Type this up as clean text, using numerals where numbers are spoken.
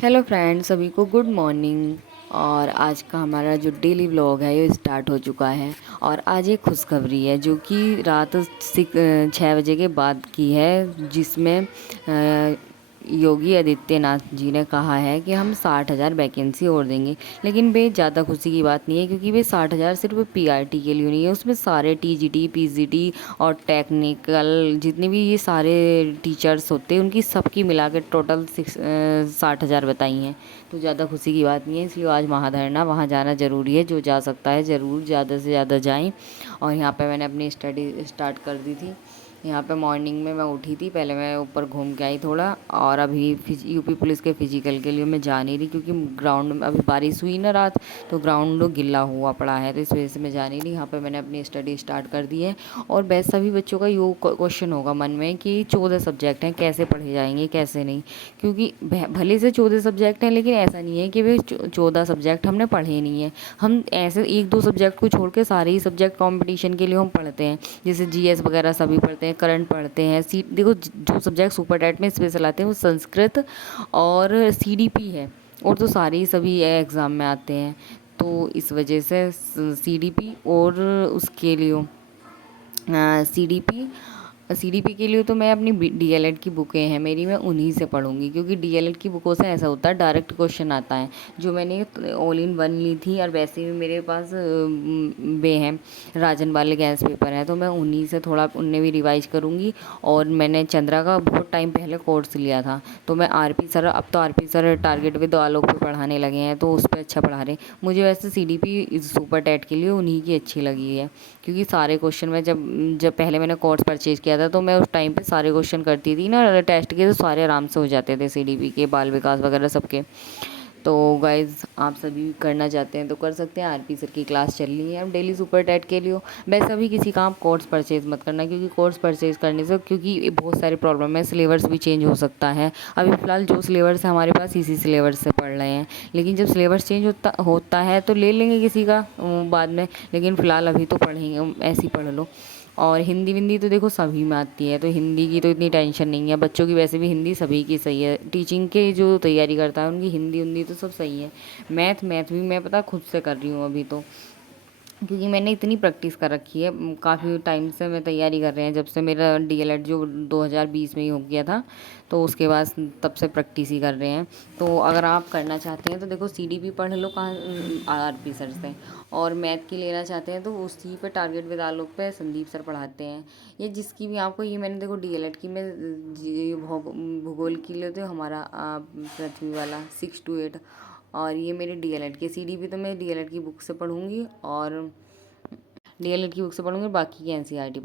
Hello friends, सभी को good morning. और आज का हमारा जो डेली व्लॉग है ये स्टार्ट हो चुका है। और आज एक खुशखबरी है जो कि रात 6 बजे के बाद की है, जिसमें योगी आदित्यनाथ जी ने कहा है कि हम 60,000 वैकेंसी और देंगे। लेकिन वे ज़्यादा खुशी की बात नहीं है, क्योंकि वे 60,000 सिर्फ पीआरटी के लिए नहीं है, उसमें सारे टीजीटी पीजीटी और टेक्निकल जितने भी ये सारे टीचर्स होते हैं उनकी सबकी मिला के टोटल 60,000 बताई हैं। तो ज़्यादा खुशी की बात नहीं है, इसलिए आज महाधरना वहाँ जाना ज़रूरी है। जो जा सकता है ज़रूर ज़्यादा से ज़्यादा जाएं। और यहाँ पे मैंने अपनी स्टडी स्टार्ट कर दी थी। यहाँ पे मॉर्निंग में मैं उठी थी, पहले मैं ऊपर घूम के आई थोड़ा। और अभी यूपी पुलिस के फिजिकल के लिए मैं जा नहीं रही, क्योंकि ग्राउंड में अभी बारिश हुई ना रात, तो ग्राउंड गिल्ला हुआ पड़ा है, तो इस वजह से मैं जा नहीं रही। यहाँ पे मैंने अपनी स्टडी स्टार्ट कर दी है। और बस सभी बच्चों का यो क्वेश्चन होगा मन में कि 14 सब्जेक्ट हैं, कैसे पढ़े जाएंगे कैसे नहीं। क्योंकि भले से 14 सब्जेक्ट हैं, लेकिन ऐसा नहीं है कि वे 14 सब्जेक्ट हमने पढ़े नहीं हैं। हम ऐसे एक दो सब्जेक्ट को छोड़ के सारे ही सब्जेक्ट कंपटीशन के लिए हम पढ़ते हैं। जैसे जीएस वगैरह सभी पढ़ते हैं, करंट पढ़ते हैं। देखो, जो सब्जेक्ट सुपर टैट में स्पेशल आते हैं वो संस्कृत और सीडीपी है। और तो सारे ही सभी एग्ज़ाम में आते हैं। तो इस वजह से सीडीपी और उसके लिए सीडीपी सीडीपी के लिए तो मैं अपनी डीएलएड की बुकें हैं मेरी, मैं उन्हीं से पढ़ूंगी। क्योंकि डीएलएड की बुकों से ऐसा होता है, डायरेक्ट क्वेश्चन आता है। जो मैंने ऑल इन वन ली थी, और वैसे भी मेरे पास वे हैं, राजन वाले गैस पेपर हैं, तो मैं उन्हीं से थोड़ा उनने भी रिवाइज करूँगी। और मैंने चंद्रा का बहुत टाइम पहले कोर्स लिया था, तो मैं आरपी सर, अब तो आरपी सर टारगेट विद आलोक पे पढ़ाने लगे हैं, तो उस पर अच्छा पढ़ा रहे। मुझे वैसे सीडीपी सुपर टेट के लिए उन्हीं की अच्छी लगी है। क्योंकि सारे क्वेश्चन में जब जब पहले मैंने कोर्स परचेज़ किया था, तो मैं उस टाइम पे सारे क्वेश्चन करती थी ना टेस्ट के, तो सारे आराम से हो जाते थे, सीडीपी के, बाल विकास वगैरह सबके। तो गाइज़, आप सभी करना चाहते हैं तो कर सकते हैं। आरपी सर की क्लास चल रही है अब डेली सुपर टेट के लिए। वैसे अभी किसी का आप कोर्स परचेज़ मत करना, क्योंकि कोर्स परचेज़ करने से, क्योंकि बहुत सारे प्रॉब्लम है, सिलेबस भी चेंज हो सकता है। अभी फ़िलहाल जो सिलेबस है हमारे पास, इसी सिलेबस से पढ़ रहे हैं। लेकिन जब सिलेबस चेंज होता है तो ले लेंगे किसी का बाद में। लेकिन फ़िलहाल अभी तो पढ़ेंगे, ऐसे ही पढ़ लो। और हिंदी विंदी तो देखो सभी में आती है, तो हिंदी की तो इतनी टेंशन नहीं है। बच्चों की वैसे भी हिंदी सभी की सही है। टीचिंग के जो तैयारी करता है उनकी हिंदी उंदी तो सब सही है। मैथ भी मैं पता खुद से कर रही हूँ अभी तो, क्योंकि मैंने इतनी प्रैक्टिस कर रखी है। काफ़ी टाइम से मैं तैयारी कर रहे हैं, जब से मेरा डीएलएड जो 2020 में ही हो गया था, तो उसके बाद तब से प्रैक्टिस ही कर रहे हैं। तो अगर आप करना चाहते हैं तो देखो, सीडीपी पढ़ लो कहाँ आरपी सर से। और मैथ की लेना चाहते हैं तो उसी पे टारगेट विद आलोक पे संदीप सर पढ़ाते हैं। ये जिसकी भी आपको, ये मैंने देखो डीएलएड की मैं भूगोल की लिए तो हमारा पृथ्वी वाला 6 to 8। और ये मेरे डीएलएड के सीडीपी तो मैं डीएलएड की बुक से पढ़ूंगी, और डीएलएड की बुक से पढ़ूंगी, बाकी की एनसीईआरटी